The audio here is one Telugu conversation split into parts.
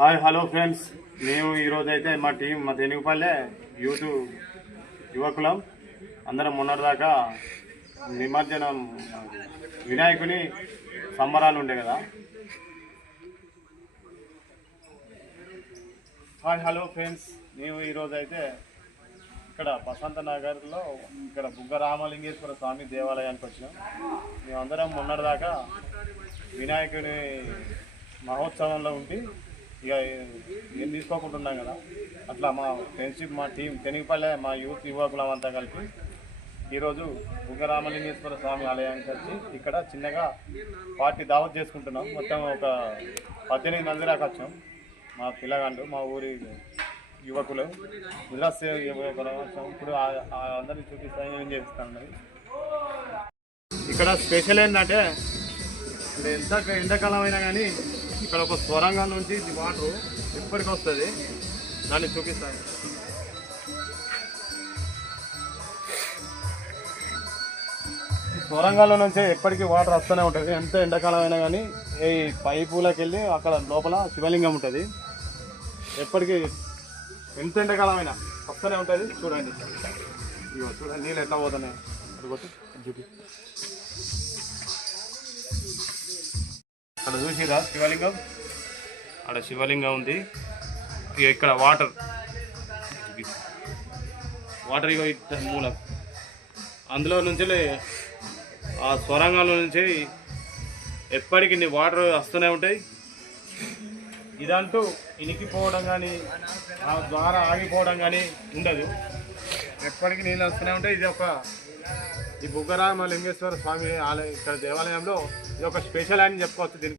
హాయ్ హలో ఫ్రెండ్స్, మేము ఈరోజైతే మా టీం మా తెనుగుపల్లె యూత్ యువకులం అందరం మొన్నటిదాకా నిమజ్జనం వినాయకుని సంబరాలు ఉండే కదా. హాయ్ హలో ఫ్రెండ్స్, మేము ఈరోజైతే ఇక్కడ బసంత నగర్లో ఇక్కడ బుగ్గ రామలింగేశ్వర స్వామి దేవాలయానికి వచ్చినాం. మేమందరం మొన్నటిదాకా వినాయకుని మహోత్సవంలో ఉండి ఇక ఏం తీసుకోకుంటున్నాం కదా. అట్లా మా ఫ్రెండ్షిప్ మా టీం తెనుగుపల్లె మా యూత్ యువకులం అంతా కలిపి ఈరోజు బుగ్గ రామలింగేశ్వర స్వామి ఆలయానికి వచ్చి ఇక్కడ చిన్నగా పార్టీ దావత్ చేసుకుంటున్నాం. మొత్తం ఒక 18 మంది దాకా వచ్చాం. మా పిల్లగాళ్ళు మా ఊరి యువకులు గుజరాత్ యువకులు వచ్చాం. ఇప్పుడు అందరినీ చూపిస్తాను, ఏం చేపిస్తాను. మరి ఇక్కడ స్పెషల్ ఏంటంటే ఇప్పుడు ఎండాకాలం అయినా కానీ ఇక్కడ ఒక స్వరంగం నుంచి వాటర్ ఎప్పటికి వస్తుంది, దాన్ని చూపిస్తాను. స్వరంగాల నుంచి ఎప్పటికీ వాటర్ వస్తూనే ఉంటుంది. ఎంత ఎండాకాలం అయినా కానీ ఈ పైపులకు వెళ్ళి అక్కడ లోపల శివలింగం ఉంటుంది. ఎప్పటికీ ఎంత ఎండాకాలం అయినా వస్తూనే ఉంటుంది. చూడండి, ఇగో చూడండి నీళ్ళు ఎట్లా పోతున్నాయి. అక్కడ చూసిరా శివలింగం, అక్కడ శివలింగం ఉంది. ఇక్కడ వాటర్ ఇగో మూలం, అందులో నుంచి ఆ స్వరంగంలో నుంచి ఎప్పటికి వాటర్ వస్తూనే ఉంటాయి. ఇదంటూ ఇనికిపోవడం కానీ ఆ ద్వారా ఆగిపోవడం కానీ ఉండదు, ఎప్పటికీ నీళ్ళు వస్తూనే ఉంటాయి. ఇది ఒక ఈ బుగ్గ రామలింగేశ్వర స్వామి ఆలయం ఇక్కడ దేవాలయంలో ఇది ఒక స్పెషల్ అని చెప్పుకోవచ్చు. దీనికి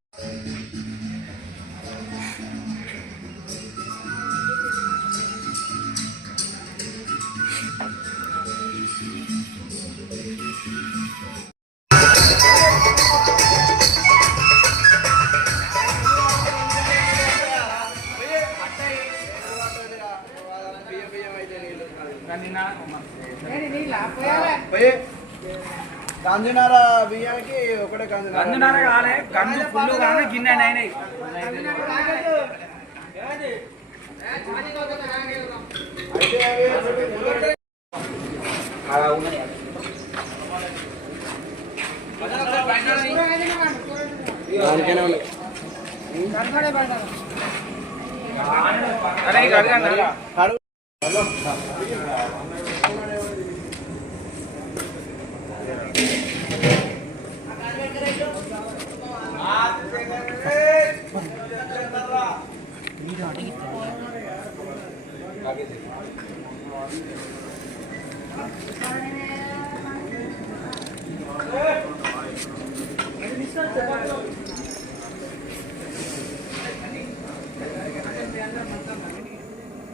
కంజునార బియ్యానికి ఒకటే కంజునార కాలే కంజు ఫుల్ కానీ గిన్నె అయినాయి.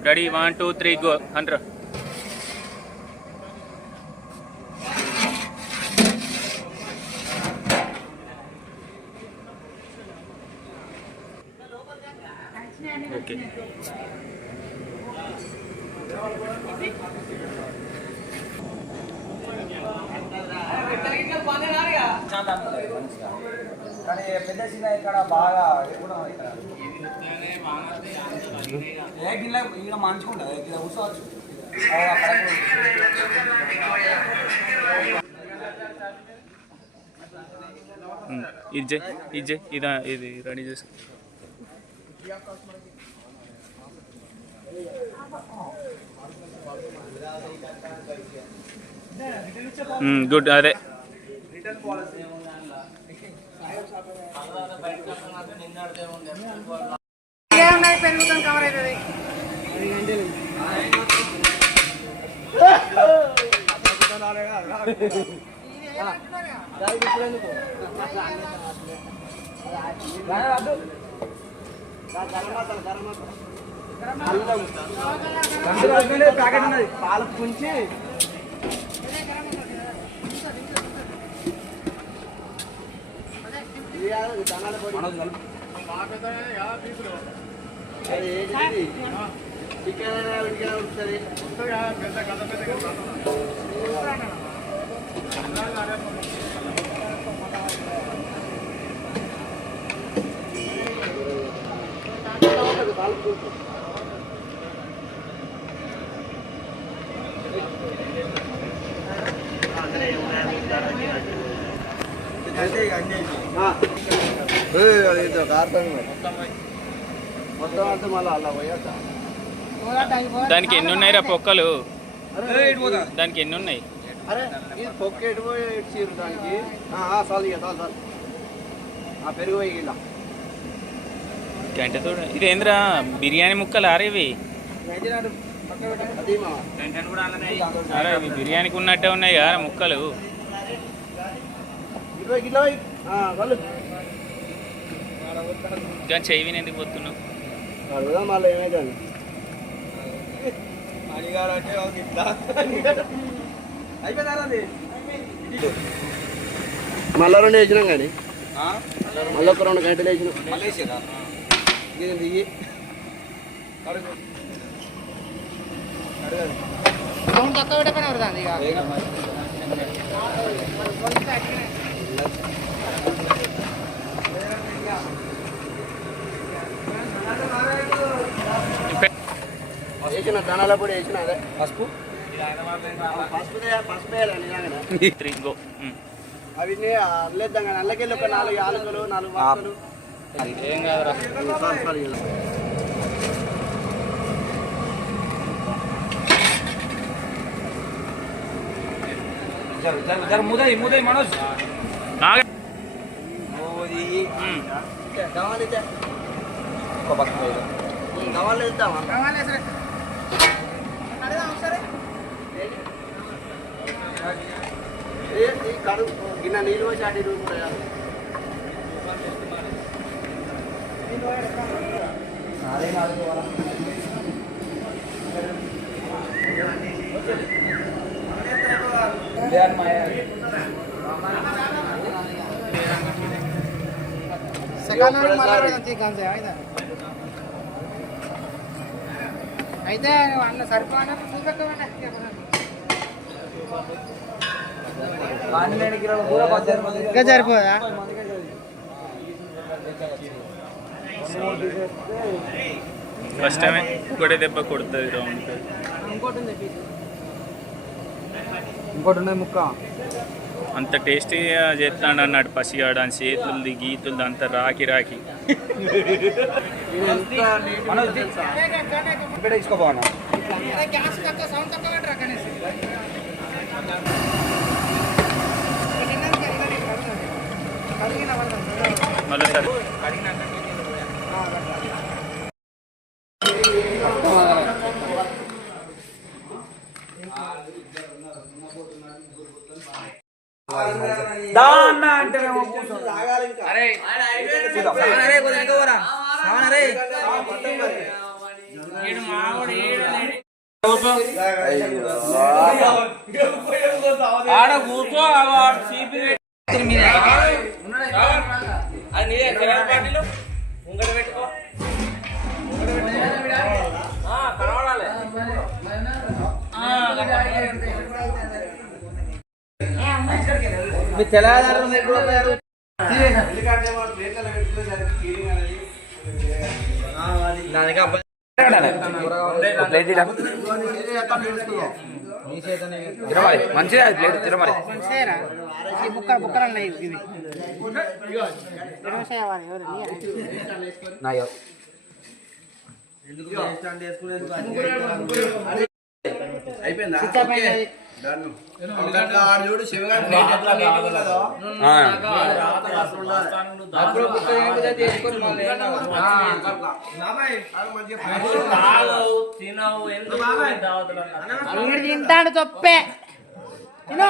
Ready, 1, 2, 3, go. 100. Okay. కానీ పెద్ద చిన్న ఇక్కడ బాగా ఏ గిన్నె ఇక్కడ మంచుకుంటుంది ఇక్కడ కూర్చోవచ్చు. ఇది రెడీ చేసి గుడ్. అదే పెరుగుతాం కవర్ అవుతుంది. ప్యాకెట్ ఉన్నది పాలు పుంచి మొత్తం అంతా మళ్ళీ అలా పోయాక దానికి ఎన్ని ఉన్నాయి రా పొక్కలు? దానికి ఎన్ని ఉన్నాయి? అరే ఇది పొక్కేటు పోయి చీరు దానికి చాలు ఇక చాలు పెరుగు పోయి ఇలా గంట చూడ ఇది ఏంద్రా బిర్యానీ ముక్కలు ఆరేవి? అరే ఇవి బిర్యానీకి ఉన్నట్టే ఉన్నాయి కదా ముక్కలు. కానీ చెయ్యి ఎందుకు పోతున్నావు? అడుగుదా మళ్ళీ ఏమైందండి మళ్ళా 2 వేసినాం కానీ మళ్ళీ ఒక 2 గంటలు వేసినాం. తక్కువ పెట్టకపోయినా ఇక వేసిన ధనాల పొడి వేసిన అదే పసుపు పసుపు వేయాలి. అవి అల్లేద్దాం కానీ అల్లకెళ్ళి ఒక 4 యాలకులు 4 వాసలు ఏం కాదురా. ముదై మనోజ్ గవాళ్ళు వెళ్తామా కడుగు గిన్నె నీళ్ళు వచ్చి అటు ఇటు కూడా అయితే అన్న సరిపోయినా ఇంకా సరిపోదా? కష్టమే, ఒకటే దెబ్బ కొడుతుంది రౌండ్. ఇంకోటి ఉన్నది ముక్క అంత టేస్టీగా చేస్తాడు అన్నాడు పసిగాడు. అని చేతులది గీతులది అంత రాకి రాకి తీసుకోపోనా గ్యాస్ తక్కువ సౌండ్ తక్కువ పెట్టరా కనీసం మళ్ళీ సరే. ఆడ కూర్చో పార్టీలో ముంగడ పెట్టుకో కనబడాలి. మీ తెలంగాణ మంచిగా ప్లేట్ తిరమరి బుక్కలు ఉన్నాయి ఇవి చూడు తింటాడు తప్పే తిను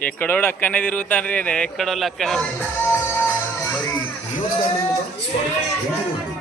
ఎక్కడోడు అక్కనే తిరుగుతాను రే ఎక్కడోళ్ళు అక్కడ మరి న్యూస్ గార్డెన్ స్పాట్